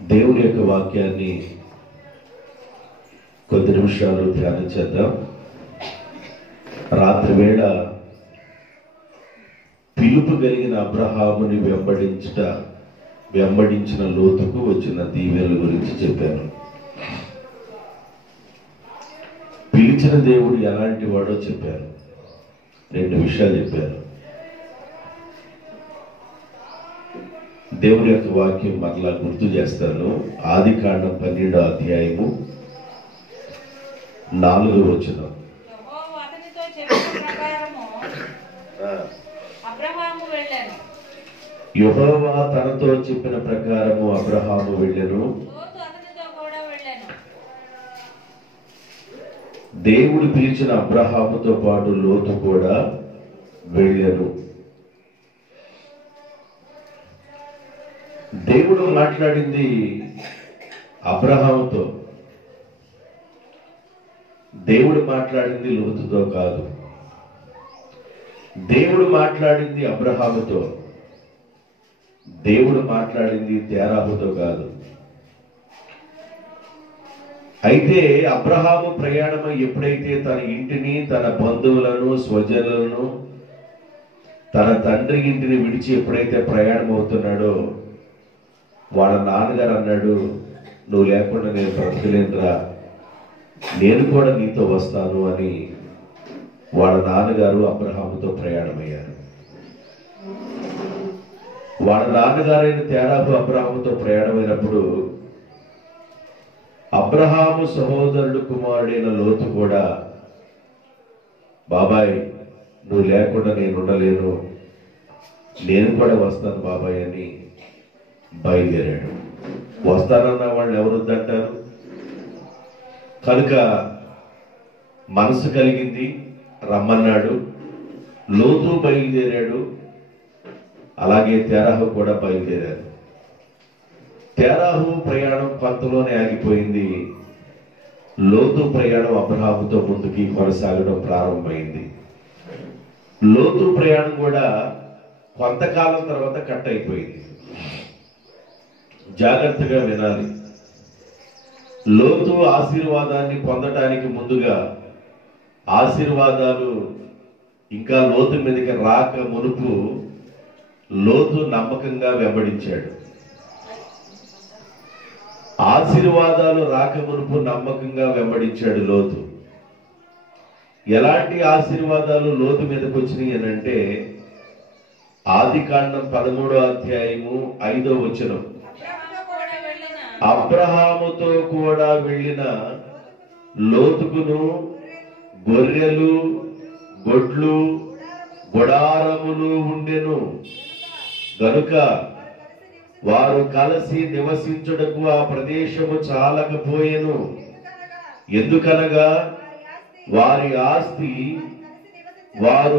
దేవుని యొక్క వాక్యాన్ని కొద్ది నిమిషాలు ధ్యానం చేద్దాం. రాత్రి వేళ పిలుపు కలిగిన అబ్రహాముని వెంబడించిన లోతుకు వచ్చిన దీవెనల గురించి చెప్పాను. పిలిచిన దేవుడు ఎలాంటి వాడో చెప్పాను. 2 విషయాలు చెప్పాను. దేవుని యొక్క వాక్యం మరలా గుర్తు చేస్తాను. ఆదికాండం 12వ అధ్యాయము 4వ వచనం. యెహోవా తనతో చెప్పిన ప్రకారము అబ్రహాము వెళ్ళెను. దేవుడు పిలిచిన అబ్రహాముతో పాటు లోతు కూడా వెళ్ళెను. దేవుడు మాట్లాడింది అబ్రహాముతో, దేవుడు మాట్లాడింది లోతుతో కాదు. దేవుడు మాట్లాడింది అబ్రహాముతో, దేవుడు మాట్లాడింది తేరాహుతో కాదు. అయితే అబ్రహాము ప్రయాణం ఎప్పుడైతే తన ఇంటిని, తన బంధువులను, స్వజనులను, తన తండ్రి ఇంటిని విడిచి ఎప్పుడైతే ప్రయాణం అవుతున్నాడో వాళ్ళ నాన్నగారు అన్నాడు, నువ్వు లేకుండా నేను బ్రతకలేనురా, నేను కూడా నీతో వస్తాను అని వాళ్ళ నాన్నగారు అబ్రహాముతో ప్రయాణమయ్యారు. వాళ్ళ నాన్నగారైన తేరాహు అబ్రహాముతో ప్రయాణమైనప్పుడు అబ్రహాము సహోదరుడు కుమారుడైన లోతు కూడా, బాబాయ్ నువ్వు లేకుండా నేను ఉండలేను, నేను కూడా వస్తాను బాబాయ్ అని బయలుదేరాడు. వస్తానన్న వాళ్ళు ఎవరొద్దంటారు? కనుక మనసు కలిగింది, రమ్మన్నాడు. లోతు బయలుదేరాడు, అలాగే తేరాహు కూడా బయలుదేరారు. తేరాహు ప్రయాణం కొంతలోనే ఆగిపోయింది. లోతు ప్రయాణం అబ్రహాముతో ముందుకి కొనసాగడం ప్రారంభమైంది. లోతు ప్రయాణం కూడా కొంతకాలం తర్వాత కట్ అయిపోయింది. జాగ్రత్తగా వినాలి. లోతు ఆశీర్వాదాన్ని పొందటానికి ముందుగా ఆశీర్వాదాలు ఇంకా లోతు మీదకి రాక మునుపు లోతు నమ్మకంగా వెంబడించాడు. ఆశీర్వాదాలు రాక మునుపు నమ్మకంగా వెంబడించాడు లోతు. ఎలాంటి ఆశీర్వాదాలు లోతు మీదకి వచ్చినాయి అని అంటే, ఆదికాండం 13వ అధ్యాయము 5వ వచనం. అబ్రహాముతో కూడా వెళ్ళిన లోతుకును గొర్రెలు, గొడ్లు, గుడారములు ఉండెను గనుక వారు కలిసి నివసించుటకు ఆ ప్రదేశము చాలకపోయెను. ఎందుకనగా వారి ఆస్తి వారు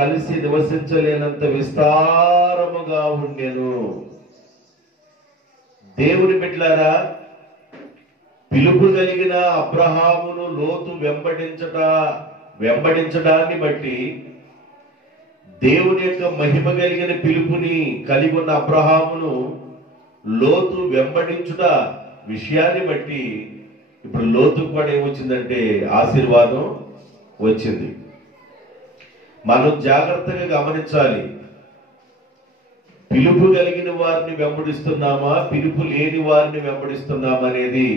కలిసి నివసించలేనంత విస్తారముగా ఉండెను. దేవుని బిడ్డలారా, పిలుపు కలిగిన అబ్రహామును లోతు వెంబడించడాన్ని బట్టి, దేవుని యొక్క మహిమ కలిగిన పిలుపుని కలిగి ఉన్న అబ్రహామును లోతు వెంబడించుట విషయాన్ని బట్టి ఇప్పుడు లోతుకు కూడా ఏమొచ్చిందంటే ఆశీర్వాదం వచ్చింది. మనం జాగ్రత్తగా గమనించాలి. పిలుపు కలిగిన వారిని వెంబడిస్తున్నామా, పిలుపు లేని వారిని వెంబడిస్తున్నామా అనేది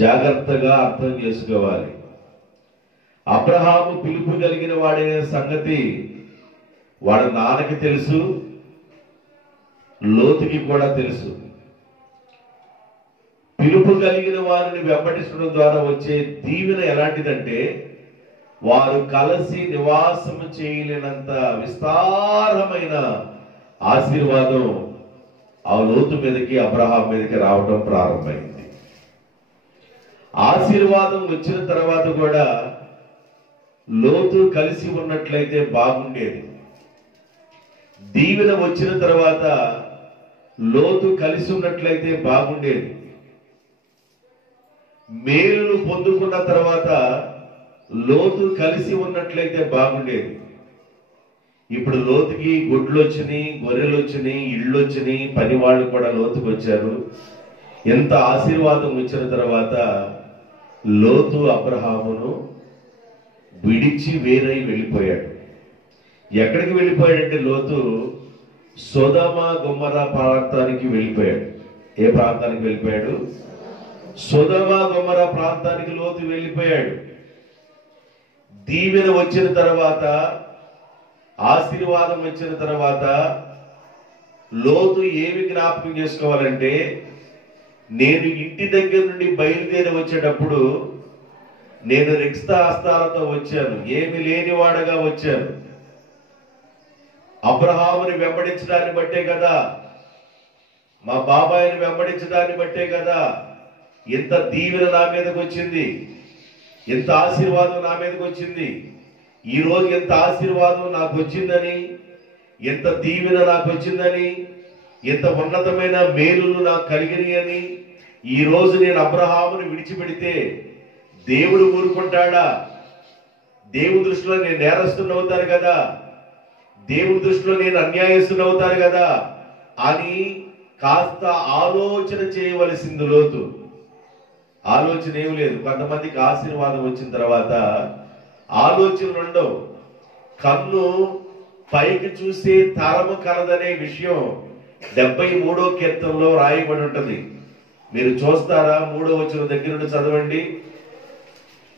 జాగ్రత్తగా అర్థం చేసుకోవాలి. అబ్రహాము పిలుపు కలిగిన వాడనే సంగతి వాడి నాన్నకి తెలుసు, లోతుకి కూడా తెలుసు. పిలుపు కలిగిన వారిని వెంబడించడం ద్వారా వచ్చే దీవెన ఎలాంటిదంటే, వారు కలిసి నివాసం చేయలేనంత విస్తారమైన ఆశీర్వాదం ఆ లోతు మీదకి, అబ్రహాం మీదకి రావడం ప్రారంభమైంది. ఆశీర్వాదం వచ్చిన తర్వాత కూడా లోతు కలిసి ఉన్నట్లయితే బాగుండేది. దీవెన వచ్చిన తర్వాత లోతు కలిసి ఉన్నట్లయితే బాగుండేది. మేలును పొందుకున్న తర్వాత లోతు కలిసి ఉన్నట్లయితే బాగుండేది. ఇప్పుడు లోతుకి గుడ్లు వచ్చినాయి, గొర్రెలు వచ్చినాయి, ఇళ్ళు వచ్చినాయి, పని వాళ్ళు కూడా లోతుకు వచ్చారు. ఎంత ఆశీర్వాదం వచ్చిన తర్వాత లోతు అబ్రహామును విడిచి వేరై వెళ్ళిపోయాడు. ఎక్కడికి వెళ్ళిపోయాడంటే లోతు సొదొమ గొమొర్రా ప్రాంతానికి వెళ్ళిపోయాడు. ఏ ప్రాంతానికి వెళ్ళిపోయాడు? సొదొమ గొమొర్రా ప్రాంతానికి లోతు వెళ్ళిపోయాడు. దీవెన వచ్చిన తర్వాత, ఆశీర్వాదం వచ్చిన తర్వాత లోతు ఏమి జ్ఞాపకం చేసుకోవాలంటే, నేను ఇంటి దగ్గర నుండి బయలుదేరి వచ్చేటప్పుడు నేను రిక్త హస్తాలతో వచ్చాను, ఏమి లేనివాడగా వచ్చాను. అబ్రహాముని వెంబడించడాన్ని బట్టే కదా, మా బాబాయిని వెంబడించడాన్ని బట్టే కదా ఎంత దీవెన నా మీదకి వచ్చింది, ఎంత ఆశీర్వాదం నా మీదకి వచ్చింది. ఈరోజు ఎంత ఆశీర్వాదం నాకు వచ్చిందని, ఎంత దీవెన నాకు వచ్చిందని, ఎంత ఉన్నతమైన మేలులు నాకు కలిగినాయని. ఈరోజు నేను అబ్రహాముని విడిచిపెడితే దేవుడు ఊరుకుంటాడా? దేవుని దృష్టిలో నేను నేరస్తుని అవుతాను కదా, దేవుని దృష్టిలో నేను అన్యాయస్తుని అవుతాను కదా అని కాస్త ఆలోచన చేయవలసింది లోతు. ఆలోచన ఏమి లేదు. కొంతమందికి ఆశీర్వాదం వచ్చిన తర్వాత ఆలోచనలు ఉండవు. కన్ను పైకి చూసే తరము కలదనే విషయం 73వ కీర్తనలో రాయబడి ఉంటుంది. మీరు చూస్తారా? 3వ వచనం దగ్గర నుండి చదవండి.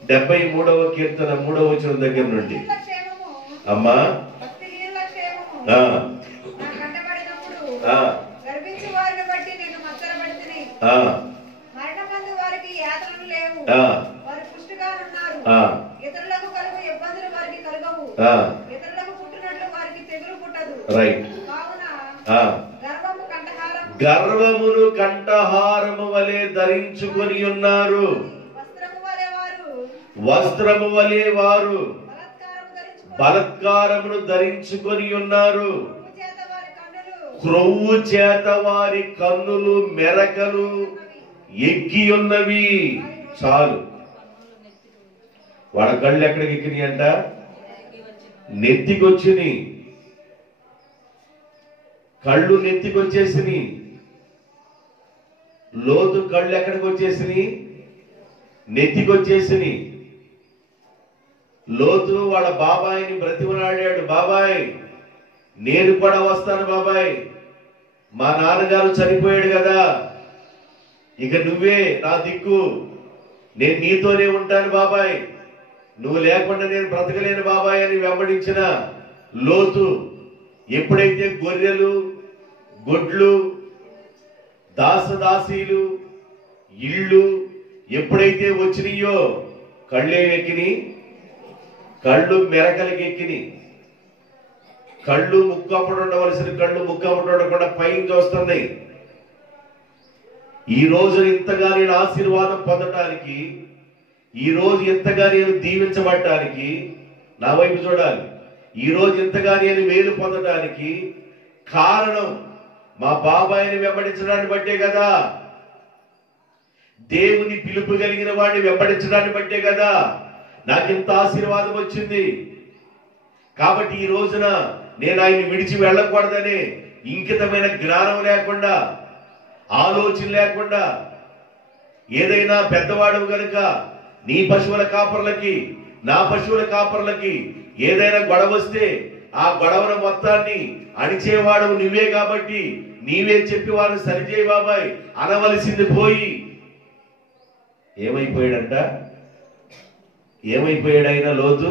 73వ కీర్తన 3వ వచనం దగ్గర నుండి. అమ్మా గర్వమును కంఠహారము వలె ధరించుకొని ఉన్నారు, వస్త్రము వలె వారు బలత్కారమును ధరించుకొని ఉన్నారు. క్రొవ్వు చేత వారి కన్నులు మెరకలు ఎక్కి ఉన్నవి. చాలు. వాళ్ళ కళ్ళు ఎక్కడికి ఎక్కినాయి అంట? నెత్తికొచ్చినాయి. కళ్ళు నెత్తికొచ్చేసినాయి. లోతు కళ్ళు ఎక్కడికి వచ్చేసినాయి? నెత్తికొచ్చేసినాయి. లోతు వాళ్ళ బాబాయిని బ్రతిమలాడాడు, బాబాయ్ నేను కూడా వస్తాను బాబాయ్, మా నాన్నగారు చనిపోయాడు కదా, ఇక నువ్వే నా దిక్కు, నేను నీతోనే ఉంటాను బాబాయ్, నువ్వు లేకుండా నేను బ్రతకలేను బాబాయ్ అని వెంబడించిన లోతు ఎప్పుడైతే గొర్రెలు, గొడ్లు, దాసదాసీలు, ఇళ్ళు ఎప్పుడైతే వచ్చినాయో కళ్ళే ఎక్కిని, కళ్ళు మెరకలకి ఎక్కిని. కళ్ళు ముక్కప్పుడు ఉండవలసిన కళ్ళు ముక్కప్పుడు ఉండకుండా పైన చూస్తున్నాయి. ఈ రోజు ఇంతగా నేను ఆశీర్వాదం పొందటానికి, ఈ రోజు ఎంతగా నేను దీవించబడటానికి నా వైపు చూడాలి. ఈ రోజు ఎంతగా నేను మేలు పొందటానికి కారణం మా బాబాయిని వెంబడించడాన్ని బట్టే కదా, దేవుని పిలుపు కలిగిన వాడిని వెంబడించడాన్ని బట్టే కదా నాకింత ఆశీర్వాదం వచ్చింది. కాబట్టి ఈ రోజున నేను ఆయన్ని విడిచి వెళ్ళకూడదనే ఇంకితమైన జ్ఞానం లేకుండా, ఆలోచన లేకుండా, ఏదైనా పెద్దవాడు గనుక నీ పశువుల కాపర్లకి నా పశువుల కాపర్లకి ఏదైనా గొడవ వస్తే ఆ గొడవల మొత్తాన్ని అణిచేవాడు నువ్వే కాబట్టి నీవే చెప్పి వారిని సరిచేయి బాబాయ్ అనవలసింది పోయి ఏమైపోయాడంట? ఏమైపోయాడు ఆయన లోతు?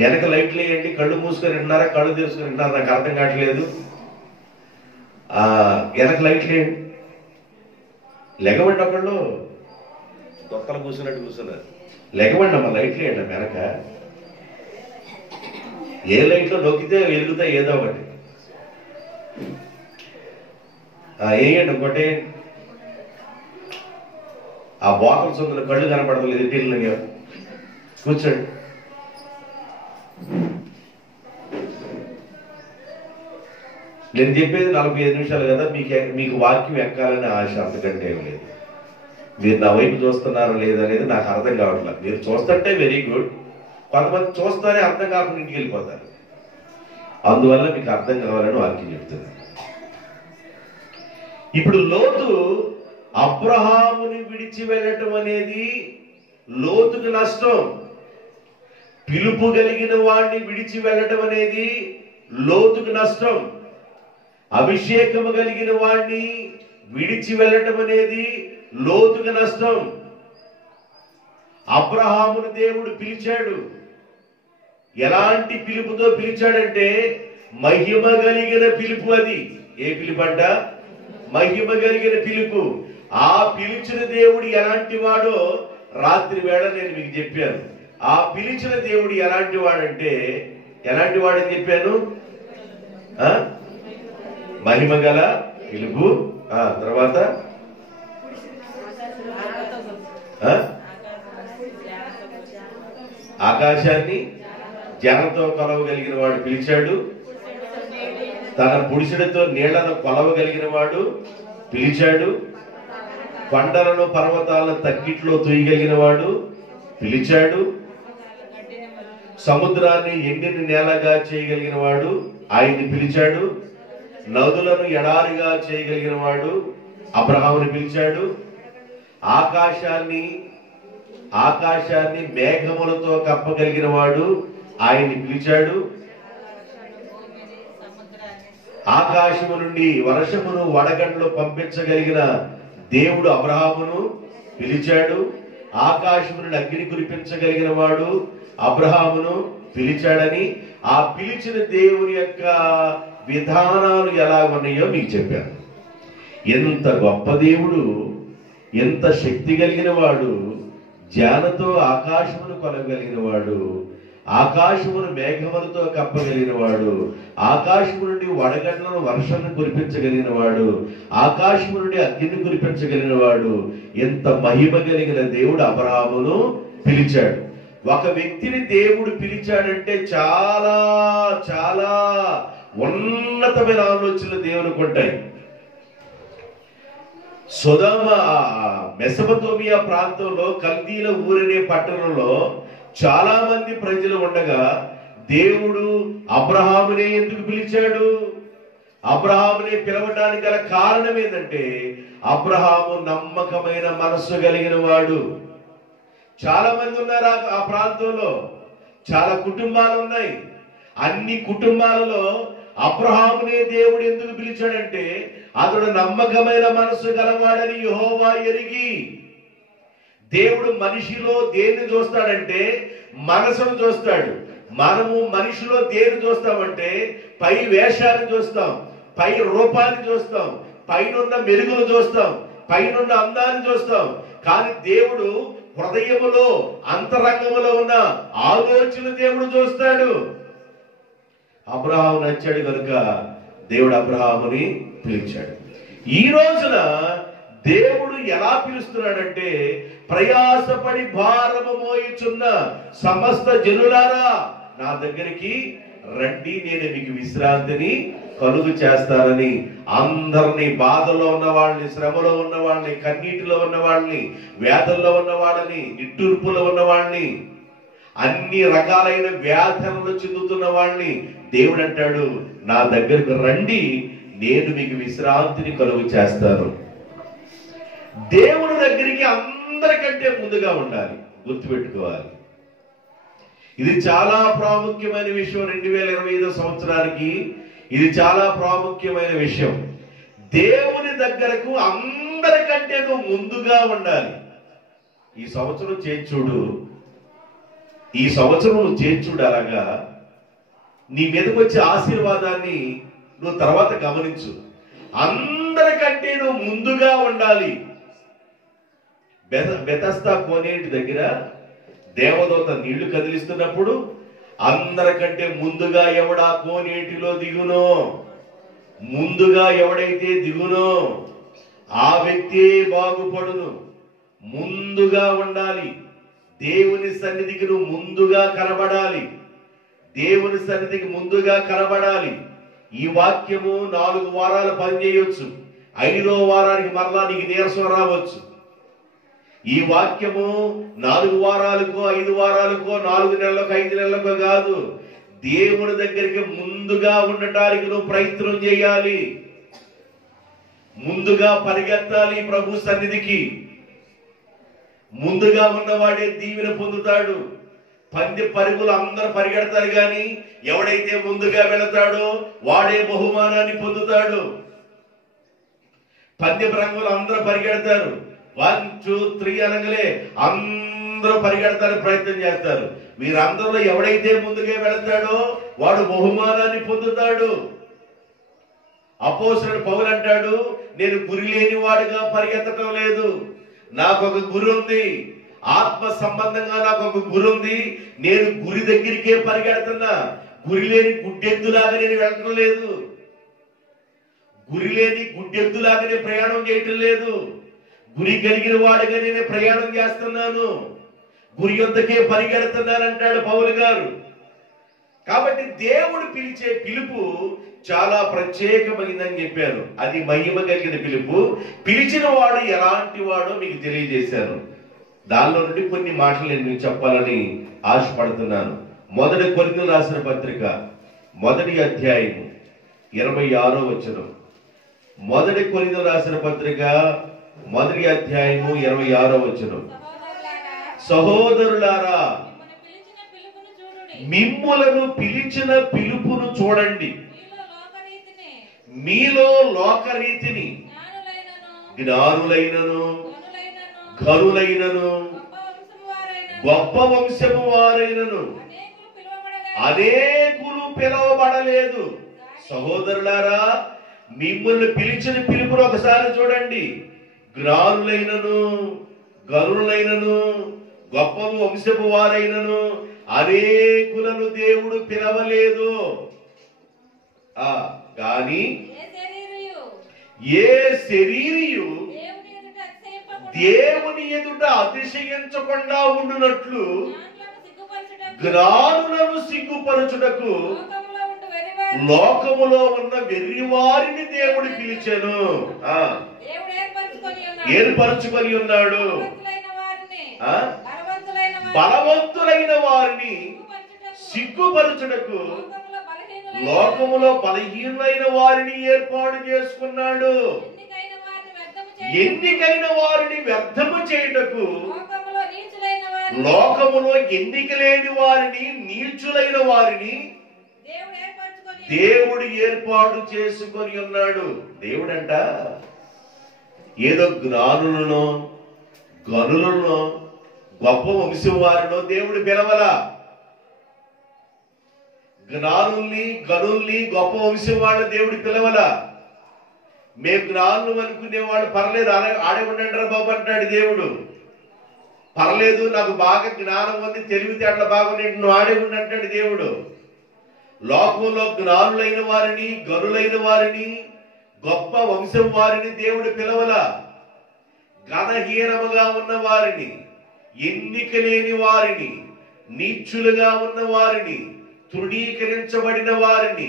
వెనక లైట్లు వేయండి, కళ్ళు మూసుకొని వింటున్నారా కళ్ళు తెరుచుకొని వింటున్నారా నాకు అర్థం కావట్లేదు. వెనక లైట్లు వేయండి. లెగవండి, ఒకళ్ళు దొక్కలు కూర్చున్నట్టు కూర్చున్నారు. లెగవండి అమ్మ, లైట్లు వేయండి వెనక. ఏ లైట్లో నొక్కితే వెలుగుతాయి ఏదో ఒకటి. వేయండి, ఇంకోటి. ఆ బాటిల్స్ ఉన్న కళ్ళు కనపడలేదు, ఎట్టిల్ని కూర్చోండి. నేను చెప్పేది 45 నిమిషాలు కదా, మీకు వాక్యం ఎక్కాలని ఆశ, అంతకంటే ఏం లేదు. మీరు నా వైపు చూస్తున్నారా లేదనేది నాకు అర్థం కావట్లేదు. మీరు చూస్తుంటే వెరీ గుడ్, కొంతమంది చూస్తానే అర్థం కాకుండా ఇంటికి వెళ్ళిపోతారు. అందువల్ల మీకు అర్థం కావాలని వాక్యం చెప్తున్నాను. ఇప్పుడు లోతు అబ్రహాముని విడిచి వెళ్ళటం అనేది లోతుకు నష్టం. పిలుపు కలిగిన వాడిని విడిచి వెళ్ళటం అనేది లోతుకు నష్టం. అభిషేకము కలిగిన వాడిని విడిచి వెళ్ళటం అనేది లోతుకు నష్టం. అబ్రహాముని దేవుడు పిలిచాడు. ఎలాంటి పిలుపుతో పిలిచాడంటే మహిమ కలిగిన పిలుపు. అది ఏ పిలుపు అంట? మహిమ కలిగిన పిలుపు. ఆ పిలిచిన దేవుడు ఎలాంటి వాడో రాత్రి వేళ నేను మీకు చెప్పాను. ఆ పిలిచిన దేవుడు ఎలాంటి వాడంటే, ఎలాంటి వాడని చెప్పాను? మహిమ గల పిలుపు. తర్వాత ఆకాశాన్ని జనంతో కొలవగలిగిన వాడు పిలిచాడు. తన పురుషుడితో నీళ్లను కొలవగలిగిన వాడు పిలిచాడు. కొండలను పర్వతాలను తక్కిట్లో తూయగలిగిన వాడు పిలిచాడు. సముద్రాన్ని ఎండిన నేలగా చేయగలిగిన వాడు ఆయన్ని పిలిచాడు. నదులను ఎడారిగా చేయగలిగిన వాడు అబ్రహాముని పిలిచాడు. ఆకాశాన్ని మేఘములతో కప్పగలిగిన వాడు ఆయన్ని పిలిచాడు. ఆకాశము నుండి వర్షమును వడగండ్లు పంపించగలిగిన దేవుడు అబ్రహామును పిలిచాడు. ఆకాశము నుండి అగ్ని కురిపించగలిగిన వాడు అబ్రహామును పిలిచాడని ఆ పిలిచిన దేవుని యొక్క విధానాలు ఎలా ఉన్నాయో మీకు చెప్పాను. ఎంత గొప్ప దేవుడు, ఎంత శక్తి కలిగిన వాడు, జ్ఞానతో ఆకాశమును కొలగలిగిన వాడు, ఆకాశమును మేఘములతో కప్పగలిగిన వాడు, ఆకాశము నుండి వడగండ్లను వర్షాన్ని కురిపించగలిగిన వాడు, ఆకాశము నుండి అగ్నిని కురిపించగలిగిన వాడు, ఎంత మహిమ కలిగిన దేవుడు అబ్రహామును పిలిచాడు. ఒక వ్యక్తిని దేవుడు పిలిచాడంటే చాలా చాలా ఉన్నతమైన ఆలోచనలు దేవునికి ఉంటాయి. సొదొమ మెసొపొతేమియా ప్రాంతంలో కల్దీల ఊరనే పట్టణంలో చాలా మంది ప్రజలు ఉండగా దేవుడు అబ్రహామునే ఎందుకు పిలిచాడు? అబ్రహామునే పిలవడానికి గల కారణం ఏంటంటే అబ్రహాము నమ్మకమైన మనస్సు కలిగిన వాడు. చాలా మంది ఉన్నారు ఆ ప్రాంతంలో, చాలా కుటుంబాలు ఉన్నాయి. అన్ని కుటుంబాలలో అబ్రహామునే దేవుడు ఎందుకు పిలిచాడంటే అతడు నమ్మకమైన మనస్సు గలవాడని యెహోవా ఎరిగి. దేవుడు మనిషిలో దేన్ని చూస్తాడంటే మనసును చూస్తాడు. మనము మనిషిలో దేన్ని చూస్తామంటే పై వేషాన్ని చూస్తాం, పై రూపాన్ని చూస్తాం, పైనున్న మెరుగులు చూస్తాం, పైనున్న అందాన్ని చూస్తాం. కానీ దేవుడు హృదయములో అంతరంగములో ఉన్న ఆలోచన దేవుడు చూస్తాడు. అబ్రహాము నచ్చాడు కనుక దేవుడు అబ్రహాముని పిలిచాడు. ఈ రోజున దేవుడు ఎలా పిలుస్తున్నాడంటే ప్రయాసపడి భారము మోయుచున్న సమస్త జనులారా నా దగ్గరికి రండి, నేను మీకు విశ్రాంతిని కలుగు చేస్తానని అందరినీ, బాధలో ఉన్న వాళ్ళని, శ్రమలో ఉన్న వాళ్ళని, కన్నీటిలో ఉన్న వాళ్ళని, వేదల్లో ఉన్న వాళ్ళని, నిట్టూర్పులో ఉన్న వాళ్ళని, అన్ని రకాలైన వ్యాధులను చెందుతున్న వాళ్ళని దేవుడు అంటాడు నా దగ్గరకు రండి, నేను మీకు విశ్రాంతిని కలుగు చేస్తాను. దేవుని దగ్గరికి అందరికంటే ముందుగా ఉండాలి, గుర్తుపెట్టుకోవాలి. ఇది చాలా ప్రాముఖ్యమైన విషయం. 2025 సంవత్సరానికి ఇది చాలా ప్రాముఖ్యమైన విషయం. దేవుని దగ్గరకు అందరికంటే ముందుగా ఉండాలి. ఈ సంవత్సరం చేర్చుడు, ఈ సంవత్సరం నువ్వు చేర్చుడు. అలాగా నీ మీదకి వచ్చే ఆశీర్వాదాన్ని నువ్వు తర్వాత గమనించు. అందరికంటే నువ్వు ముందుగా ఉండాలి. బెతస్దా కోనేటి దగ్గర దేవదూత నీళ్లు కదిలిస్తున్నప్పుడు అందరికంటే ముందుగా ఎవడా కోనేటిలో దిగునో, ముందుగా ఎవడైతే దిగునో ఆ వ్యక్తి బాగుపడును. ముందుగా ఉండాలి. దేవుని సన్నిధికి నువ్వు ముందుగా కనబడాలి. దేవుని సన్నిధికి ముందుగా కనబడాలి. ఈ వాక్యము 4 వారాలు పనిచేయొచ్చు. 5వ వారానికి మరలా నీకు నీరసం రావచ్చు. ఈ వాక్యము 4 వారాలకో 5 వారాలకో 4 నెలలకు 5 నెలలకో కాదు. దేవుని దగ్గరికి ముందుగా ఉండటానికి నువ్వు ప్రయత్నం చేయాలి. ముందుగా పరిగెత్తాలి ప్రభు సన్నిధికి. ముందుగా ఉన్నవాడే దీవెన పొందుతాడు. పందె పరుగులు అందరూ పరిగెడతారు కానీ ఎవడైతే ముందుగా వెళతాడో వాడే బహుమానాన్ని పొందుతాడు. పందె రంగులు అందరూ పరిగెడతారు, 1 2 3 అనగలే అందరూ పరిగెడతానికి ప్రయత్నం చేస్తారు. వీరందరిలో ఎవడైతే ముందుగా వెళతాడో వాడు బహుమానాన్ని పొందుతాడు. అపోస్తలుడు పౌలు అంటాడు, నేను గురి లేని వాడిగా పరిగెత్తడం లేదు, నాకు ఒక గురి ఉంది. ఆత్మ సంబంధంగా నాకు ఒక గురి ఉంది. నేను గురి దగ్గరికే పరిగెడుతున్నా. గురి లేని గుడ్డెద్దులాగా నేను వెళ్ళటం లేదు. గురి లేని గుడ్డెద్దులాగా నేను ప్రయాణం చేయటం లేదు. గురి కలిగిన వాడిగా నేను ప్రయాణం చేస్తున్నాను. గురి యొద్దకే పరిగెడుతున్నానంటాడు పౌలు గారు. కాబట్టి దేవుడు పిలిచే పిలుపు చాలా ప్రత్యేకమైందని చెప్పాను. అది మహిమ కలిగిన పిలుపు. పిలిచిన వాడు ఎలాంటి వాడో మీకు తెలియజేశాను. దానిలో నుండి కొన్ని మాటలు నేను చెప్పాలని ఆశపడుతున్నాను. 1 కొరింథీయులకు రాసిన పత్రిక 1వ అధ్యాయము 26వ వచనం. 1 కొరింథీయులకు రాసిన పత్రిక 1వ అధ్యాయము 26వ వచనం. సహోదరులారా, మిమ్ములను పిలిచిన పిలుపును చూడండి. మీలో లోకరీతిని జ్ఞానులైనను ఘనులైనను గొప్ప వంశము వారైనను అనేకులు పిలవబడలేదు. సహోదరులారా, మిమ్మల్ని పిలిచిన పిలుపును ఒకసారి చూడండి. జ్ఞానులైనను ఘనులైనను గొప్ప వంశపు వారైనను అనేకులను దేవుడు పిలవలేదు. గాని ఏ శరీరియు దేవుని ఎదుట అతిశయించకుండా ఉండునట్లు జ్ఞానులను సిగ్గుపరచుటకు లోకములో ఉన్న వెర్రివారిని దేవుడు పిలిచెను. ఏర్పరచుకొని ఉన్నాడు. బలవంతులైన వారిని సిగ్గుపరచుటకు లోకములో బలహీనులైన వారిని ఏర్పాటు చేసుకున్నాడు. ఎన్నికైన వారిని వ్యర్థము చేయుటకు లోకములో ఎన్నిక లేని వారిని నీచులైన వారిని దేవుడు ఏర్పాటు చేసుకొని ఉన్నాడు. దేవుడంట ఏదో జ్ఞానులను గనులను గొప్ప వంశం వారిలో దేవుడు పిలవలా. జ్ఞానుల్ని గనుల్ని గొప్ప వంశం వాళ్ళ దేవుడు పిలవలా. మేము జ్ఞానులు అనుకునే వాళ్ళు పర్లేదు, ఆడే ఉండండి బాబు అంటాడు దేవుడు. పర్లేదు, నాకు బాగా జ్ఞానం ఉంది, తెలివితేటలు బాగున్నాయి, నువ్వు ఆడే ఉండి అంటాడు దేవుడు. లోకంలో జ్ఞానులైన వారిని గనులైన వారిని గొప్ప వంశం వారిని దేవుడు పిలవలా. ఘనహీనముగా ఉన్న వారిని, ఎన్నిక లేని వారిని, నీచులుగా ఉన్న వారిని, తృణీకరించబడిన వారిని,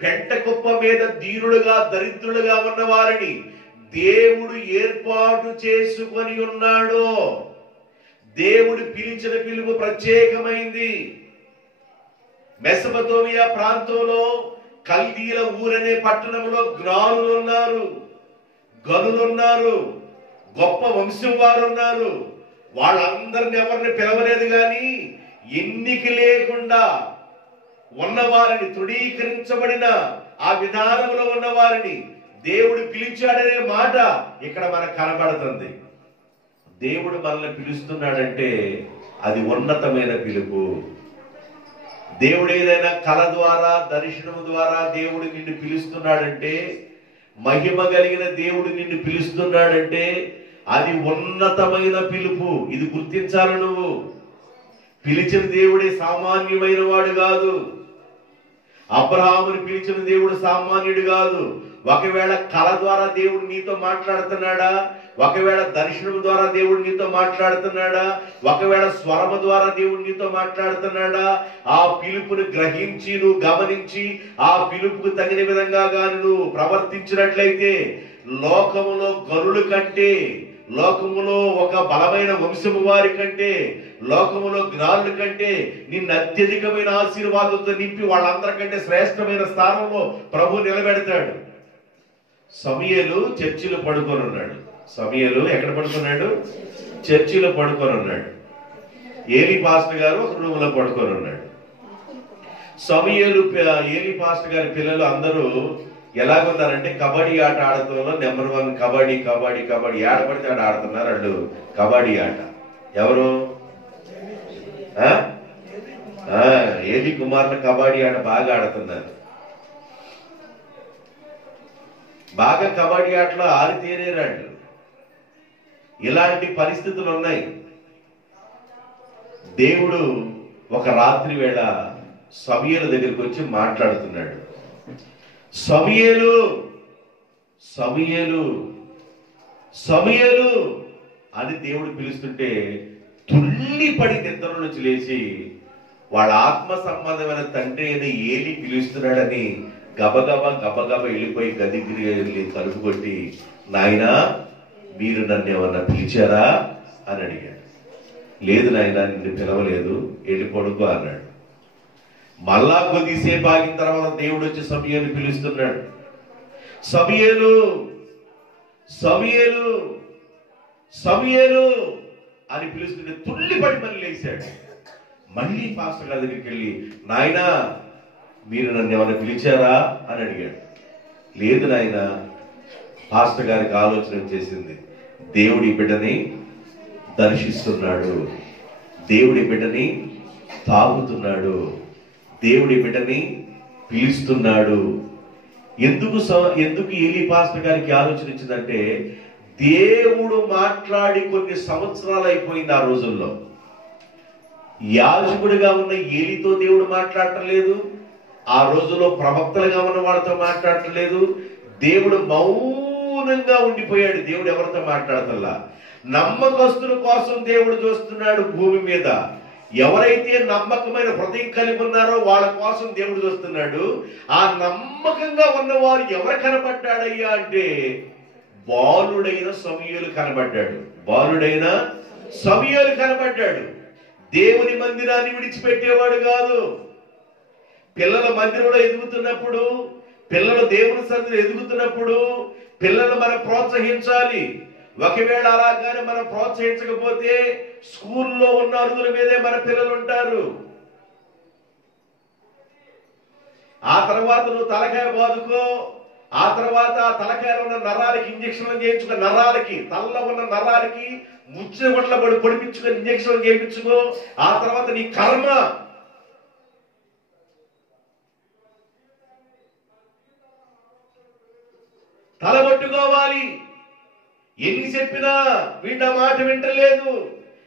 పెంట కుప్ప మీద దీనుడుగా దరిద్రులుగా ఉన్న వారిని దేవుడు ఏర్పాటు చేసుకొని ఉన్నాడు. దేవుడు పిలిచిన పిలుపు ప్రత్యేకమైంది. మెసొపొతేమియా ప్రాంతంలో కల్దీల ఊరనే పట్టణంలో జ్ఞానులు ఉన్నారు, గనులున్నారు, గొప్ప వంశం వారు ఉన్నారు. వాళ్ళందరిని ఎవరిని పిలవలేదు కానీ ఎన్నిక లేకుండా ఉన్నవారిని, తృణీకరించబడిన ఆ విధానంలో ఉన్న వారిని దేవుడు పిలిచాడనే మాట ఇక్కడ మనకు కనబడుతుంది. దేవుడు మనల్ని పిలుస్తున్నాడంటే అది ఉన్నతమైన పిలుపు. దేవుడు ఏదైనా కళ ద్వారా, దర్శనం ద్వారా దేవుడు నిన్ను పిలుస్తున్నాడంటే, మహిమ కలిగిన దేవుడు నిన్ను పిలుస్తున్నాడంటే అది ఉన్నతమైన పిలుపు. ఇది గుర్తించాలి. నువ్వు పిలిచిన దేవుడే సామాన్యమైన వాడు కాదు. అబ్రహాముని పిలిచిన దేవుడు సామాన్యుడు కాదు. ఒకవేళ కళ ద్వారా దేవుడు నీతో మాట్లాడుతున్నాడా, ఒకవేళ దర్శనం ద్వారా దేవుడు నీతో మాట్లాడుతున్నాడా, ఒకవేళ స్వరము ద్వారా దేవుడు నీతో మాట్లాడుతున్నాడా, ఆ పిలుపును గ్రహించి నువ్వు గమనించి ఆ పిలుపుకు తగిన విధంగా గాని నువ్వు ప్రవర్తించినట్లయితే లోకములో గనుల కంటే, లోకములో ఒక బలమైన వంశము వారి కంటే, లోకములో జ్ఞానుల కంటే నిన్ను అత్యధికమైన ఆశీర్వాదంతో నింపి వాళ్ళందరికంటే శ్రేష్టమైన స్థానంలో ప్రభు నిలబెడతాడు. సమూయేలు చర్చిలో పడుకొని ఉన్నాడు. సమూయేలు ఎక్కడ పడుకున్నాడు? చర్చిలో పడుకొని ఉన్నాడు. ఏలీ పాస్టర్ గారు ఒక రూమ్ లో పడుకొని ఉన్నాడు. ఏలీ పాస్టర్ గారి పిల్లలు అందరూ ఎలాగున్నారంటే కబడ్డీ ఆట ఆడటంలో నెంబర్ 1 కబడ్డీ కబడ్డీ కబడ్డీ ఆడపడితే ఆడ ఆడుతున్నారు వాళ్ళు కబడ్డీ ఆట. ఎవరు? ఏలీ కుమారులు కబడ్డీ ఆట బాగా ఆడుతున్నారు. బాగా కబడ్డీ ఆటలో ఆరితేరేరాళ్ళు. ఇలాంటి పరిస్థితులు ఉన్నాయి. దేవుడు ఒక రాత్రి వేళ సమూయేలు దగ్గరికి వచ్చి మాట్లాడుతున్నాడు. సమూయేలు సమూయేలు సమూయేలు అని దేవుడు పిలుస్తుంటే తుల్లిపడి నిద్ర నుంచి లేచి వాళ్ళ ఆత్మ సంబంధమైన తండ్రి అయిన ఏలీ పిలుస్తున్నాడని గబగబా గబగబా వెళ్ళిపోయి గదికి వెళ్ళి తలుపు కొట్టి, నాయనా మీరు నన్ను ఏమన్నా పిలిచారా అని అడిగాడు. లేదు నాయనా, నిన్ను పిలవలేదు, వెళ్ళి పడుకో అన్నాడు. మళ్ళా కొద్దిసేపు ఆగిన తర్వాత దేవుడు వచ్చి సమూయేలు పిలుస్తున్నాడు. సమూయేలు సమూయేలు సమూయేలు అని పిలుస్తుంటే తుల్లిపడి మళ్ళీ లేచాడు. మళ్ళీ పాస్టర్ గారి దగ్గరికి వెళ్ళి, నాయనా మీరు నన్ను ఏమైనా పిలిచారా అని అడిగాడు. లేదు నాయనా. పాస్టర్ గారికి ఆలోచన చేసింది, దేవుడి బిడ్డని దర్శిస్తున్నాడు, దేవుడి బిడ్డని తాగుతున్నాడు, దేవుడి బిడ్డని పిలుస్తున్నాడు. ఎందుకు ఏలీ పాస్టర్ గారికి ఆలోచన ఇచ్చిందంటే, దేవుడు మాట్లాడి కొన్ని సంవత్సరాలు అయిపోయింది. ఆ రోజుల్లో యాజకుడిగా ఉన్న ఏలీతో దేవుడు మాట్లాడటం లేదు. ఆ రోజుల్లో ప్రవక్తలుగా ఉన్న వాళ్ళతో మాట్లాడటం లేదు. దేవుడు మౌనంగా ఉండిపోయాడు. దేవుడు ఎవరితో మాట్లాడతల్లా. నమ్మకస్తుల కోసం దేవుడు చూస్తున్నాడు భూమి మీద. ఎవరైతే నమ్మకమైన హృదయం కలిగి ఉన్నారో వాళ్ళ కోసం దేవుడు చూస్తున్నాడు. ఆ నమ్మకంగా ఉన్నవారు ఎవరు కనబడ్డాడయ్యా అంటే బాలుడైన సమూయేలు కనబడ్డాడు. బాలుడైన సమూయేలు కనబడ్డాడు. దేవుని మందిరాన్ని విడిచిపెట్టేవాడు కాదు. పిల్లల మందిరంలో ఎదుగుతున్నప్పుడు, పిల్లలు దేవుని సన్నిధిలో ఎదుగుతున్నప్పుడు పిల్లలు మనం ప్రోత్సహించాలి. ఒకవేళ అలాగానే మనం ప్రోత్సహించకపోతే స్కూల్లో ఉన్న అరుగుల మీదే మన పిల్లలు ఉంటారు. ఆ తర్వాత నువ్వు తలకాయ బాదుకో, ఆ తర్వాత తలకాయలో ఉన్న నరాలకి ఇంజక్షన్లు చేయించుకో, నరాలకి తలలో ఉన్న నరాలకి ముచ్చిన గుడ్ల పొడిపించుకో, ఇంజక్షన్లు చేయించుకో. ఆ తర్వాత నీ కర్మ. తలబొట్టుకోవాలి. ఎన్ని చెప్పినా వీళ్ళ మాట వింటలేదు,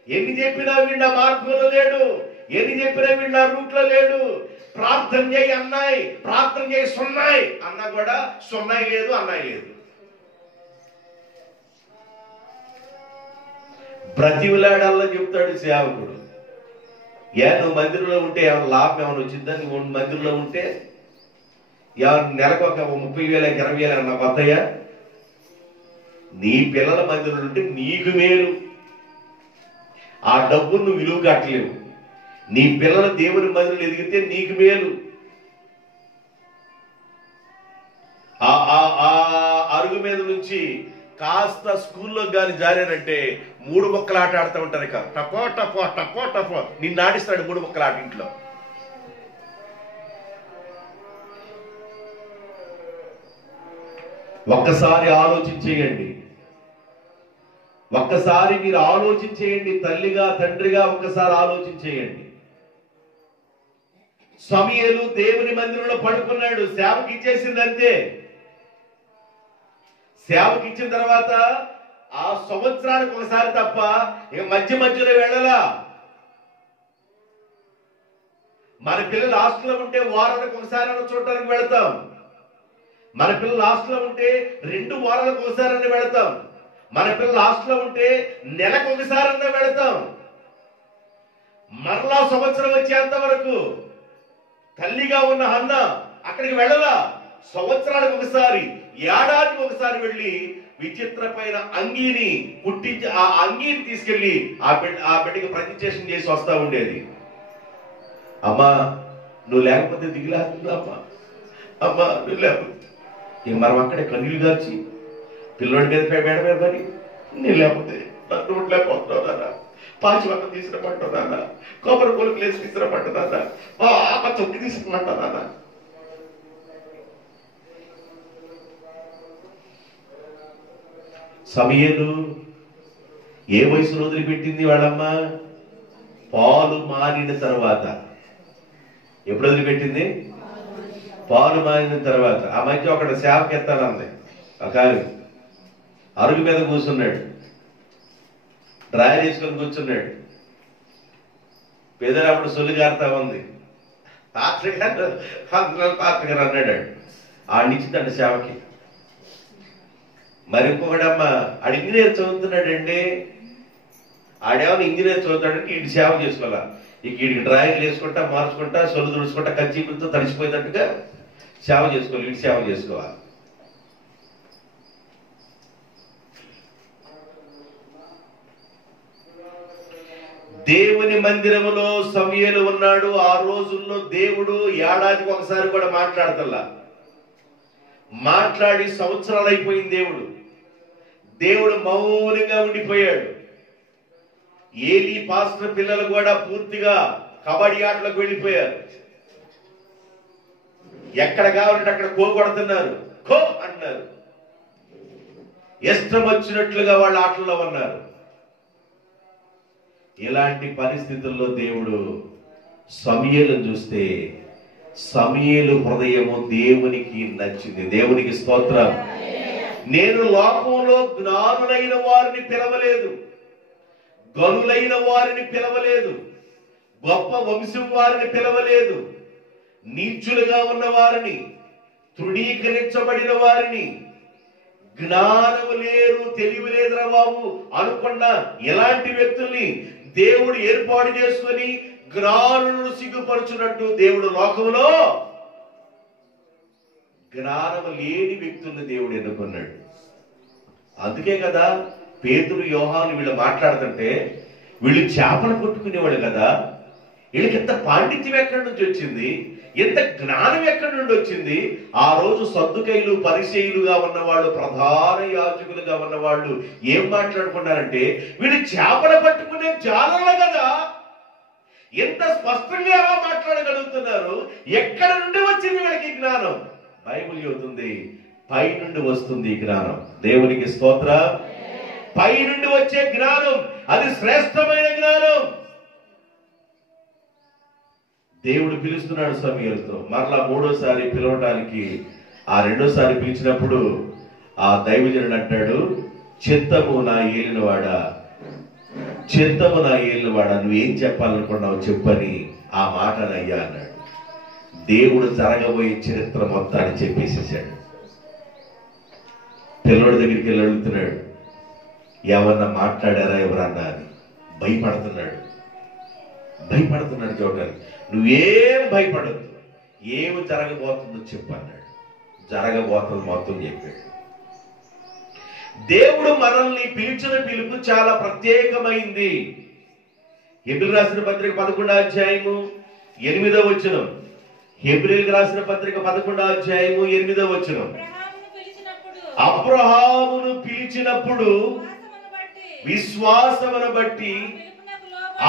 ఎన్ని చెప్పినా వీళ్ళ మార్గంలో లేడు, ఎన్ని చెప్పినా వీళ్ళ రూట్లో లేడు. ప్రార్థన చేయి అన్నాయి, ప్రార్థన చేయి సున్నాయి అన్నా కూడా సున్నాయి లేదు, అన్నాయి లేదు. బ్రతివిలాడల్లా చెప్తాడు సేవకుడు. నువ్వు మందిరంలో ఉంటే ఏమైనా లాభం ఏమైనా వచ్చిందా? నువ్వు మందిరంలో ఉంటే నెలకు ఒక 30,000 20,000 అన్న వద్దయ్యా? నీ పిల్లల మందిరంలో ఉంటే నీకు మేలు. ఆ డబ్బును నువ్వు విలువ కట్టలేవు. నీ పిల్లల దేవుని మందిరంలో ఎదిగితే నీకు మేలు. ఆ అరుగు మీద నుంచి కాస్త స్కూల్లో కానీ జారారంటే 3 ముక్కలు ఆట ఆడుతూ ఉంటారు. ఇక టపో టపో టపో టపో నిన్ను ఆడిస్తాడు 3 ముక్కలు ఆట ఇంట్లో. ఒక్కసారి ఆలోచించేయండి. ఒక్కసారి మీరు ఆలోచించేయండి. తల్లిగా తండ్రిగా ఒక్కసారి ఆలోచించేయండి. సమూయేలు దేవుని మందిరంలో పడుకున్నాడు. సేవకి ఇచ్చేసింది అంతే. సేవకి ఇచ్చిన తర్వాత ఆ సంవత్సరానికి ఒకసారి తప్ప ఇక మధ్యలో వెళ్ళలా. మన పిల్లలు హాస్టల్లో ఉంటే వారానికి ఒకసారి చూడటానికి వెళతాం. మన పిల్లలు హాస్టల్లో ఉంటే 2 వారాలకు ఒకసారి వెళతాం. మన పిల్లలు హాస్టల్లో ఉంటే నెలకు ఒకసారి వెళతాం. మరలా సంవత్సరం వచ్చేంత వరకు తల్లిగా ఉన్న హన్న అక్కడికి వెళ్ళలా. సంవత్సరానికి ఒకసారి, ఏడాదికి ఒకసారి వెళ్ళి విచిత్రమైన అంగీని కుట్టించి ఆ అంగీని తీసుకెళ్లి ఆ బిడ్డకి ప్రజెంటేషన్ చేసి వస్తా ఉండేది. అమ్మా నువ్వు లేకపోతే దిగిలేస్తుందా? అమ్మా నువ్వు లేకపోతే ఇక మనం అక్కడే కన్నీళ్ళు గార్చి పిల్లోడి మీద మేడ మీద పడి నేను లేకపోతే నన్ను ఉండలేకపోతున్నావు నాన్న, పాచివన్న తీసుకురమ్మంటావు నాన్న, కొబ్బరి పూలు ప్లేస్ తీసుకురమ్మంటావు నాన్న, బాగా తొక్కి తీసుకురమ్మంటావు నాన్న. సమయలు ఏ వయసులో వదిలిపెట్టింది వాళ్ళమ్మ? పాలు మారిన తర్వాత. ఎప్పుడు వదిలిపెట్టింది? పాలు మారిన తర్వాత. ఆ మధ్య ఒకటి సేవకి ఎత్తానంది. ఒక అరుగు మీద కూర్చున్నాడు, డ్రాయర్ వేసుకొని కూర్చున్నాడు. పేదరాముడు సొల్లు గారుతా ఉంది. పాత్ర గారు అన్నాడు. ఆడినిచ్చిందండి సేవకి. మరి ఇంకొకడమ్మ ఆడు ఇంజనీర్ చదువుతున్నాడండి. ఆడేమన్నా ఇంజనీర్ చదువుతాడంటే వీడి సేవ చేసుకోవాలా. ఇక వీడికి డ్రాయింగ్లు వేసుకుంటా, మార్చుకుంటా, సొల్లు తుడుచుకుంటా, కచ్చీపులతో తడిచిపోయినట్టుగా సేవ చేసుకోవాలి. వీడి సేవ చేసుకోవాలి. దేవుని మందిరములో సమూయేలు ఉన్నాడు. ఆ రోజుల్లో దేవుడు ఏడాదికి ఒకసారి కూడా మాట్లాడతల్లా. మాట్లాడి సంవత్సరాలు అయిపోయింది. దేవుడు మౌనంగా ఉండిపోయాడు. ఏలీ పాస్టర్ పిల్లలు కూడా పూర్తిగా కబడ్డీ ఆటలకు వెళ్ళిపోయారు. ఎక్కడ కావాలంటే అక్కడ కో కొడుతున్నారు, కో అంటున్నారు. ఇష్టం వచ్చినట్లుగా వాళ్ళ ఆటల్లో ఉన్నారు. ఇలాంటి పరిస్థితుల్లో దేవుడు సమూయేలును చూస్తే సమూయేలు హృదయము దేవునికి నచ్చింది. దేవునికి స్తోత్రం. నేను లోకంలో జ్ఞానులైన వారిని పిలవలేదు, గనులైన వారిని పిలవలేదు, గొప్ప వంశం వారిని పిలవలేదు, నీచులుగా ఉన్న వారిని, తృణీకరించబడిన వారిని, జ్ఞానము లేరు, తెలివి లేదురా బాబు అనుకున్న ఇలాంటి వ్యక్తుల్ని దేవుడు ఏర్పాటు చేసుకొని జ్ఞానులను సిగ్గుపరచున్నట్టు దేవుడు లోకంలో జ్ఞానము లేని వ్యక్తుల్ని దేవుడు ఎన్నుకున్నాడు. అందుకే కదా పేతురు, యోహాను వీళ్ళు మాట్లాడుతుంటే వీళ్ళు చేపలు పట్టుకునేవాళ్ళు కదా. వీళ్ళకి ఎంత పాండిత్యం ఎక్కడి నుంచి వచ్చింది, ఎంత జ్ఞానం ఎక్కడి నుండి వచ్చింది? ఆ రోజు సద్దుకైలు, పరిసయ్యులుగా ఉన్నవాళ్ళు, ప్రధాన యాజకులుగా ఉన్నవాళ్ళు ఏం మాట్లాడుకున్నారంటే వీళ్ళు చేపలు పట్టుకునే జాలర్లు కదా. ఎంత స్పష్టంగా ఎలా మాట్లాడగలుగుతున్నారు? ఎక్కడి నుండి వచ్చింది వీళ్ళకి జ్ఞానం? బైబిల్ చెబుతుంది పై నుండి వస్తుంది జ్ఞానం. దేవునికి స్తోత్రం. పై నుండి వచ్చే జ్ఞానం అది శ్రేష్టమైన జ్ఞానం. దేవుడు పిలుస్తున్నాడు సమూయేలుతో. మరలా మూడోసారి పిలవటానికి ఆ రెండోసారి పిలిచినప్పుడు ఆ దైవజనుడు అంటాడు, చిత్తము నా ఏలినవాడా, చిత్తము నా ఏలినవాడా, నువ్వేం చెప్పాలనుకున్నావు చెప్పని ఆ మాట అయ్యా అన్నాడు. దేవుడు జరగబోయే చరిత్ర మొత్తాన్ని చెప్పేసేసాడు. పిల్లడి దగ్గరికి వెళ్ళి అడుగుతున్నాడు, ఎవరన్నా మాట్లాడారా ఎవరన్నా అని. భయపడుతున్నాడు చూడటానికి. నువ్వేం భయపడద్దు, ఏమి జరగబోతుందో చెప్పు అన్నాడు. జరగబోతుంది మొత్తం చెప్పాడు. దేవుడు మనల్ని పిలిచిన పిలుపు చాలా ప్రత్యేకమైంది. హెబ్రీయులకు రాసిన పత్రిక 11వ అధ్యాయము 8వ వచనం. హెబ్రీయులకు రాసిన పత్రిక 11వ అధ్యాయము 8వ వచనం. అబ్రహామును పిలిచినప్పుడు విశ్వాసమును బట్టి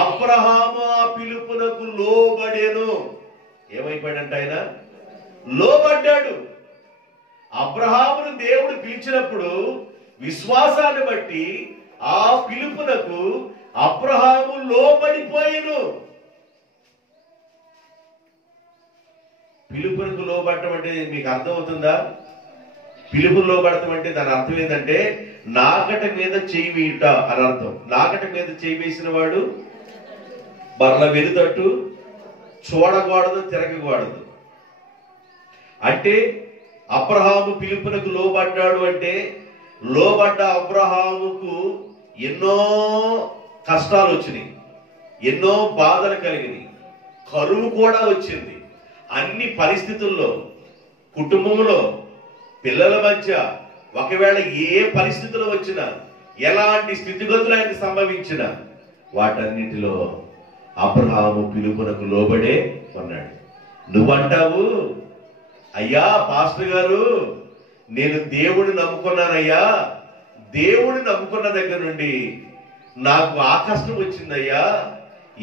అబ్రహాము ఆ పిలుపునకు లోబడెను. ఏమైపోయాడంట ఆయన? లోబడ్డాడు. అబ్రహామును దేవుడు పిలిచినప్పుడు విశ్వాసాన్ని బట్టి ఆ పిలుపునకు అబ్రహాము లోబడిపోయెను. పిలుపునకు లోబడటం అంటే మీకు అర్థమవుతుందా? పిలుపు లోబడటం అంటే దాని అర్థం ఏంటంటే నాగట మీద చేయి వేయుట అని అర్థం. నాగట మీద చేయి వేసిన వాడు బర్ల వెనుతట్టు చూడకూడదు, తిరగకూడదు. అంటే అబ్రహాము పిలుపునకు లోబడ్డాడు అంటే లోబడ్డ అబ్రహాముకు ఎన్నో కష్టాలు వచ్చినాయి, ఎన్నో బాధలు కలిగినాయి, కరువు కూడా వచ్చింది. అన్ని పరిస్థితుల్లో, కుటుంబంలో, పిల్లల మధ్య ఒకవేళ ఏ పరిస్థితులు వచ్చినా, ఎలాంటి స్థితిగతులు ఆయనకు సంభవించినా వాటన్నిటిలో అబ్రహాము పిలుపునకు లోబడే ఉన్నాడు. నువ్వంటావు, అయ్యా పాస్టర్ గారు నేను దేవుడిని నమ్ముకున్నానయ్యా, దేవుడిని నమ్ముకున్న దగ్గర నుండి నాకు ఆ కష్టం వచ్చిందయ్యా,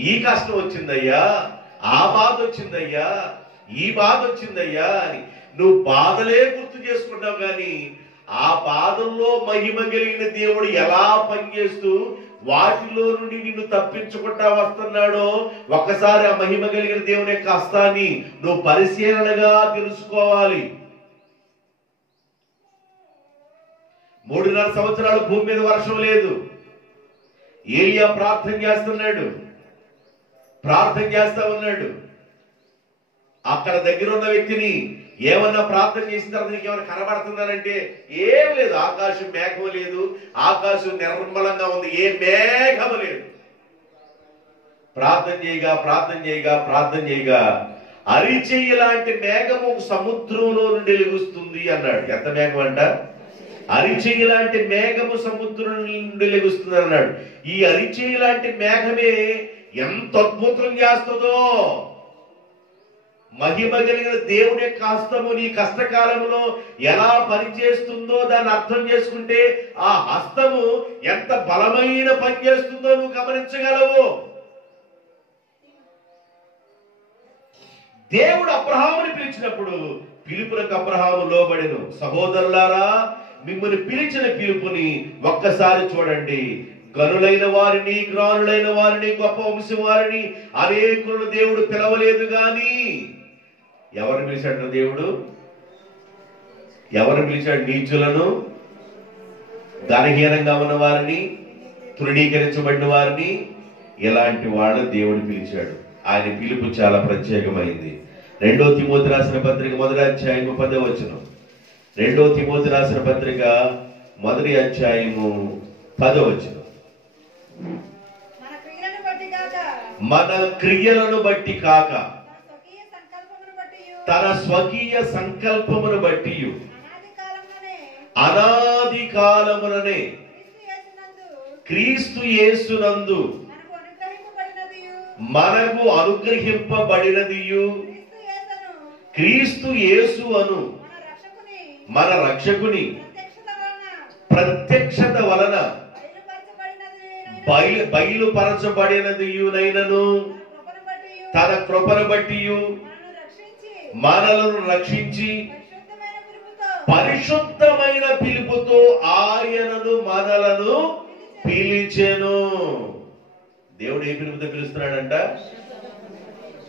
ఈ కష్టం వచ్చిందయ్యా, ఆ బాధ వచ్చిందయ్యా, ఈ బాధ వచ్చిందయ్యా అని నువ్వు బాధలే గుర్తు చేసుకుంటావు. కానీ ఆ బాధల్లో మహిమ కలిగిన దేవుడు ఎలా పనిచేస్తూ వాటిలో నుండి నిన్ను తప్పించుకుంటా వస్తున్నాడో ఒక్కసారి ఆ మహిమ కలిగిన దేవుని యొక్క హస్తాన్ని నువ్వు పరిశీలనగా తెలుసుకోవాలి. 3.5 సంవత్సరాలు భూమి మీద వర్షం లేదు. ఏలియా ప్రార్థన చేస్తా ఉన్నాడు. అక్కడ దగ్గర ఉన్న వ్యక్తిని ఏమన్నా ప్రార్థన చేసిన తర్వాత నీకు ఏమైనా కనబడుతుందనంటే ఏం లేదు. ఆకాశం మేఘం లేదు, ఆకాశం నిర్మలంగా ఉంది, ఏ మేఘం లేదు. ప్రార్థన చేయగా అరిచెయ్యి లాంటి మేఘము సముద్రంలో నుండి లెగుస్తుంది అన్నాడు. ఎంత మేఘం అంట? అరిచెయ్యి లాంటి మేఘము సముద్రం నుండి లెగుస్తుంది అన్నాడు. ఈ అరిచెయ్యి లాంటి మేఘమే ఎంత అద్భుతం చేస్తుందో. మహిమ కలిగిన దేవుని యొక్క హస్తము నీ కష్టకాలంలో ఎలా పనిచేస్తుందో దాన్ని అర్థం చేసుకుంటే ఆ హస్తము ఎంత బలమైన పని చేస్తుందో నువ్వు గమనించగలవు. దేవుడు అబ్రహాముని పిలిచినప్పుడు పిలుపులకు అబ్రహాము లోబడెను. సహోదరులారా, మిమ్మల్ని పిలిచిన పిలుపుని ఒక్కసారి చూడండి. గనులైన వారిని, జ్ఞానులైన వారిని, గొప్ప వంశం వారిని అనేకులను దేవుడు పిలవలేదు. గాని ఎవరిని పిలిచాడు దేవుడు? ఎవరిని పిలిచాడు? నీచులను, ఘనహీనంగా ఉన్న వారిని, తృణీకరించబడిన వారిని, ఇలాంటి వాళ్ళని దేవుడు పిలిచాడు. ఆయన పిలుపు చాలా ప్రత్యేకమైంది. 2 తిమోతి రాసిన పత్రిక 1వ అధ్యాయము 10వ వచనం. 2 తిమోతి రాసిన పత్రిక 1వ అధ్యాయము 10వ వచనం. మన క్రియలను బట్టి కాక తన స్వకీయ సంకల్పమును బట్టి అనాది కాలముననే క్రీస్తు యేసునందు మనకు అనుగ్రహింపబడినదియు క్రీస్తు యేసు అను మన రక్షకుని ప్రత్యక్షత వలన బయలుపరచబడినదియునైనను తన కృపను బట్టి మనలను రక్షించి పరిశుద్ధమైన పిలుపుతో ఆయనను మనలను పిలిచెను. దేవుడు ఏ పిలుపుతో పిలుస్తున్నాడంట?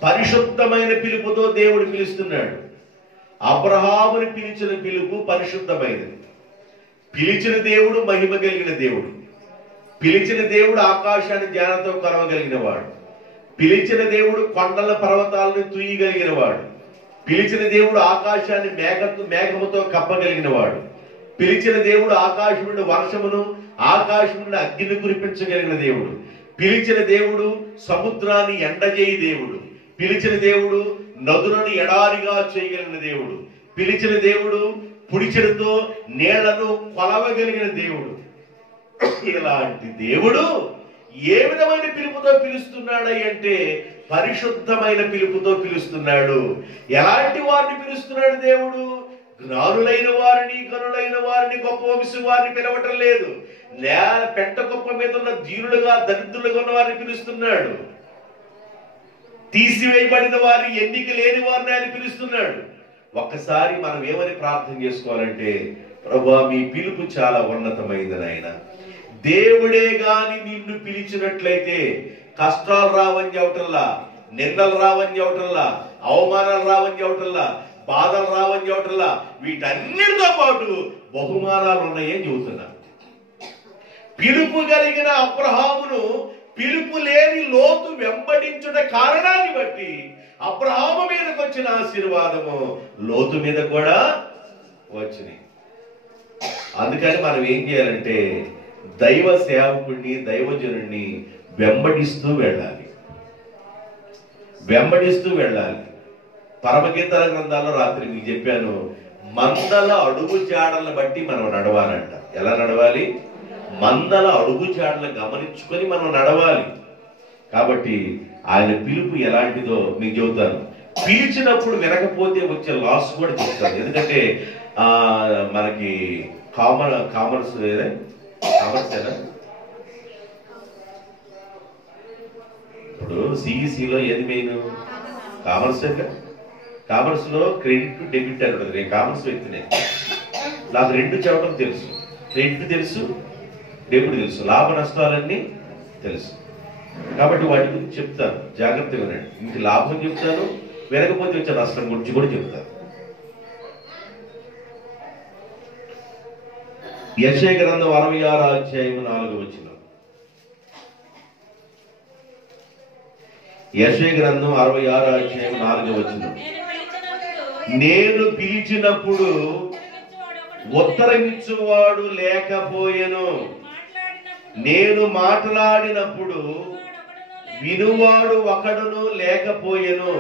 పరిశుద్ధమైన పిలుపుతో దేవుడు పిలుస్తున్నాడు. అబ్రహాముని పిలిచిన పిలుపు పరిశుద్ధమైనది. పిలిచిన దేవుడు మహిమ కలిగిన దేవుడు. పిలిచిన దేవుడు ఆకాశాన్ని జ్ఞానంతో కలవగలిగిన వాడు. పిలిచిన దేవుడు కొండల పర్వతాలను తుయ్యగలిగిన వాడు. పిలిచిన దేవుడు ఆకాశాన్ని మేఘముతో కప్పగలిగిన వాడు. పిలిచిన దేవుడు ఆకాశం నుండి వర్షమును, ఆకాశం నుండి అగ్నిని కురిపించగలిగిన దేవుడు. పిలిచిన దేవుడు సముద్రాన్ని ఎండజేయి దేవుడు. పిలిచిన దేవుడు నదులను ఎడారిగా చేయగలిగిన దేవుడు. పిలిచిన దేవుడు పుడిచెడుతో నీళ్లను కొలవగలిగిన దేవుడు. ఇలాంటి దేవుడు ఏ విధమైన పిలుపుతో పిలుస్తున్నాడు అంటే పరిశుద్ధమైన పిలుపుతో పిలుస్తున్నాడు. ఎలాంటి వారిని పిలుస్తున్నాడు దేవుడు? జ్ఞానులైన వారిని, గనులైన వారిని, గొప్ప వంశం వారిని పిలవటం లేదు. పెంట గొప్ప మీద ఉన్న దీనులుగా, దరిద్రులుగా ఉన్న వారిని పిలుస్తున్నాడు. తీసివేయబడిన వారి, ఎన్నిక లేని వారిని ఆయన పిలుస్తున్నాడు. ఒక్కసారి మనం ఏమని ప్రార్థన చేసుకోవాలంటే, ప్రభువా మీ పిలుపు చాలా ఉన్నతమైంది నాయన. దేవుడే గాని నిన్ను పిలిచినట్లయితే కష్టాలు రావని చెప్పటల్లా, నిందలు రావని చెప్పటల్లా, అవమానాలు రావని చెప్పటల్లా, బాధలు రావని చెప్పటల్లా, వీటన్నిటితో పాటు బహుమానాలు ఉన్నాయని చెబుతున్నా. పిలుపు కలిగిన అబ్రహామును పిలుపు లేని లోతు వెంబడించుట కారణాన్ని బట్టి అబ్రహాము మీదకి వచ్చిన ఆశీర్వాదము లోతు మీద కూడా వచ్చినాయి. అందుకని మనం ఏం చేయాలంటే దైవ సేవకుడిని, దైవజనుడిని వెంబడిస్తూ వెళ్ళాలి. పరమగీతాల గ్రంథాల్లో రాత్రి మీకు చెప్పాను, మందల అడుగు జాడలను బట్టి మనం నడవాలంట. ఎలా నడవాలి? మందల అడుగు జాడలను గమనించుకొని మనం నడవాలి. కాబట్టి ఆయన పిలుపు ఎలాంటిదో మీకు చెబుతాను. పిలిచినప్పుడు వినకపోతే వచ్చే లాస్ కూడా చెప్తాను. ఎందుకంటే మనకి కామర్స్ కామర్స్ ఏనా, ఇప్పుడు సిఈసిలో ఏది మెయిన్? కామర్స్. కామర్స్ లో క్రెడిట్ డెబిట్ అని ఉంటుంది. నేను కామర్స్ వ్యక్తినే, నాకు రెండు చెప్పడం తెలుసు. క్రెడిట్ తెలుసు, డెబిట్ తెలుసు, లాభ నష్టాలన్నీ తెలుసు. కాబట్టి వాటి గురించి చెప్తాను, జాగ్రత్తగా వినండి. ఇంటి లాభం చెప్తాను, వెనకపోతే వచ్చే నష్టం గురించి కూడా చెప్తాను. యెషయా గ్రంథం 66వ అధ్యాయం 4వ వచనం. యెషయా గ్రంథం 66వ అధ్యాయం 4వ వచనం. నేను పిలిచినప్పుడు ఉత్తరమిచ్చువాడు లేకపోయెను, నేను మాట్లాడినప్పుడు వినువాడు ఒకడును లేకపోయెను.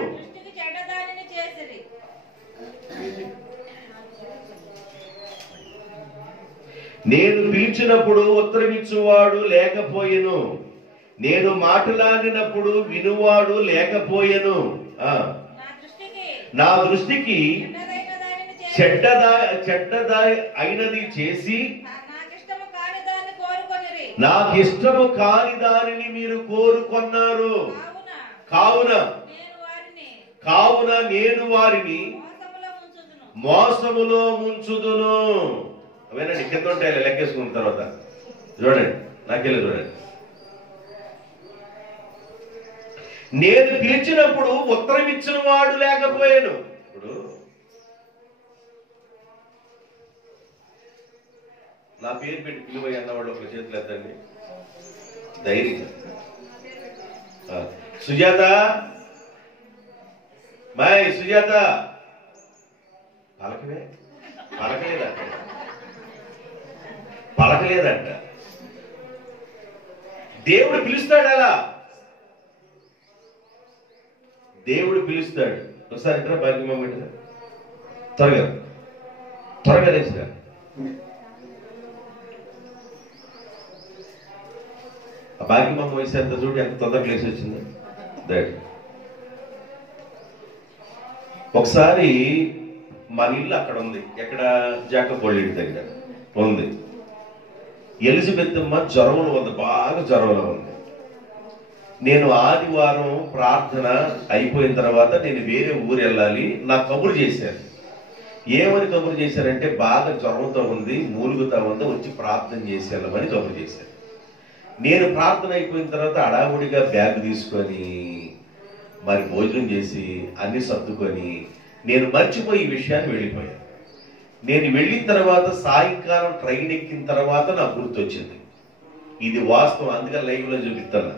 నేను పిలిచినప్పుడు ఉత్తరమిచ్చువాడు లేకపోయెను, నేను మాట్లాడినప్పుడు వినువాడు లేకపోయెను. నా దృష్టికి చెడ్డదా అయినది చేసి నాకు ఇష్టము కాని దానిని మీరు కోరుకొన్నారు. కావున నేను వారిని మోసములో ముంచుదును. అవేనండి, కింద ఉంటాయి, లెక్కేసుకున్న తర్వాత చూడండి, నాకెళ్ళి చూడండి. నేను పిలిచినప్పుడు ఉత్తరం ఇచ్చిన వాడు లేకపోయాను. ఇప్పుడు నా పేరు పెట్టి పిలువయ్య అన్నవాళ్ళు ఒక చేతులు ఎత్తండి ధైర్యం. సుజాత, మాయ్ సుజాత, పలకలేదంట. దేవుడు పిలుస్తాడు. అలా దేవుడు పిలుస్తాడు. ఒకసారి ఇట్లా భాగ్యమ్మ పెట్టిన త్వరగా లేచిరా. ఆ భాగ్యమ్మ వయసు ఎంత చూడు, ఎంత తొందరగా లేచి వచ్చింది. ఒకసారి మన ఇల్లు అక్కడ ఉంది, ఎక్కడ జాకబోళ్ళ దగ్గర ఉంది. ఎలిజబెత్ అమ్మ జ్వరంలో ఉంది, బాగా జ్వరంలో ఉంది. నేను ఆదివారం ప్రార్థన అయిపోయిన తర్వాత నేను వేరే ఊరు వెళ్ళాలి, నాకు కబురు చేశారు. ఏమని కబురు చేశారంటే, బాగా జ్వరంతో ఉంది, మూలుగుతా ఉంది, వచ్చి ప్రార్థన చేసి వెళ్ళమని కబురు చేశారు. నేను ప్రార్థన అయిపోయిన తర్వాత అడావుడిగా బ్యాగ్ తీసుకొని మరి భోజనం చేసి అన్ని సర్దుకొని నేను మర్చిపోయి ఈ విషయాన్ని వెళ్ళిపోయాను. నేను వెళ్ళిన తర్వాత సాయంకాలం ట్రైన్ ఎక్కిన తర్వాత నాకు గుర్తొచ్చింది. ఇది వాస్తవం, అందుకని లైవ్ లో చూపిస్తాను.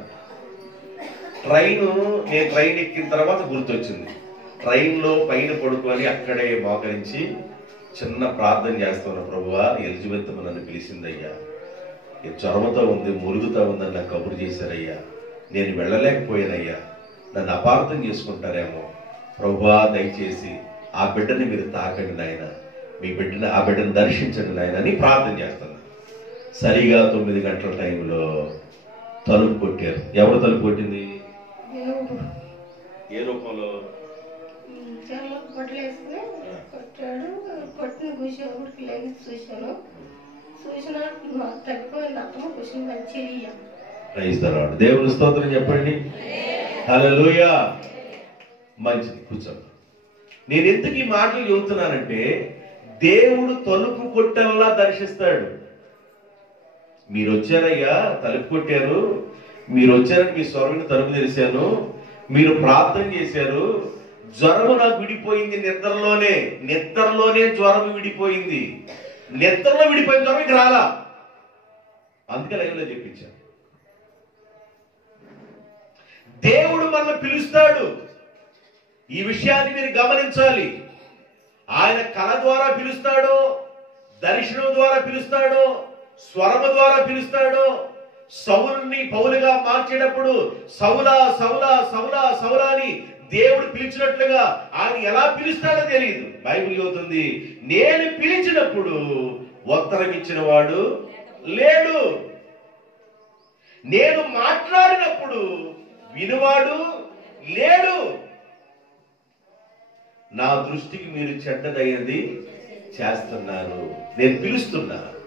నేను ట్రైన్ ఎక్కిన తర్వాత గుర్తొచ్చింది. ట్రైన్ లో పైన పడుకొని అక్కడే మోకరించి చిన్న ప్రార్థన చేస్తున్నా. ప్రభువా, ఎలిజబెత్ నన్ను పిలిచిందయ్యా, జ్వరంతో ఉంది, మురుగుతా ఉందని నాకు కబురు చేశారయ్యా, నేను వెళ్ళలేకపోయానయ్యా, నన్ను అపార్థం చేసుకుంటారేమో. ప్రభువా, దయచేసి ఆ బిడ్డని మీరు తాకండి నాయన, ఆ బిడ్డను దర్శించండి నాయన అని ప్రార్థన చేస్తున్నా. సరిగా 9 గంటల టైంలో తలుపు కొట్టారు. ఎవరు తలుపు కొట్టింది? ఏ రూపంలో? దేవుని స్తోత్రం చెప్పండి. హల్లెలూయా. మంచిది, కూర్చోండి. నేను ఎందుకు ఈ మాటలు చెబుతున్నానంటే, దేవుడు తలుపు కొట్టల్లా దర్శిస్తాడు. మీరు వచ్చారయ్యా, తలుపు కొట్టారు, మీరు వచ్చారని మీ స్వరముని తలుపు తెరిశాను, మీరు ప్రార్థన చేశారు, జ్వరము నాకు విడిపోయింది. నిద్రలోనే జ్వరం విడిపోయింది. నిద్రలో విడిపోయిన జ్వరం ఇక రాలా. అందుకే లైవ్లో చెప్పించాను. దేవుడు మనల్ని పిలుస్తాడు. ఈ విషయాన్ని మీరు గమనించాలి. ఆయన కళ ద్వారా పిలుస్తాడో, దర్శనం ద్వారా పిలుస్తాడో, స్వరము ద్వారా పిలుస్తాడో. సౌలుని పౌలుగా మార్చేటప్పుడు సౌలా సౌలా సౌలా సౌలా అని దేవుడు పిలిచినట్లుగా ఆయన ఎలా పిలుస్తాడో తెలియదు. బైబిల్ చెబుతుంది, నేను పిలిచినప్పుడు ఉత్తరం ఇచ్చిన వాడు లేడు, నేను మాట్లాడినప్పుడు వినువాడు లేడు. నా దృష్టికి మీరు చెడ్డదైనది చేస్తున్నాను, నేను పిలుస్తున్నాను.